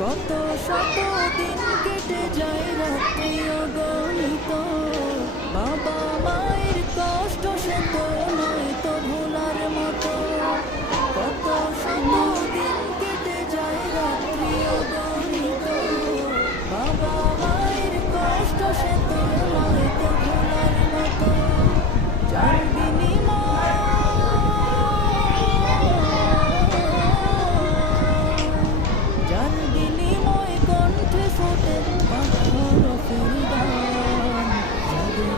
কত শত দিন কেটে যায় রাত্রি অগণিত, বাবা মায়ের কষ্ট সে তো নয় তো ভোলার মতো। কত শত দিন কেটে যায় রাত্রি অগণিত, বাবা মায়ের কষ্ট সে তো নয় তো ভোলার মতো। যার বিনিময় যার বিনিময় কণ্ঠে ফোটে পাথর ফেরদান, যাদের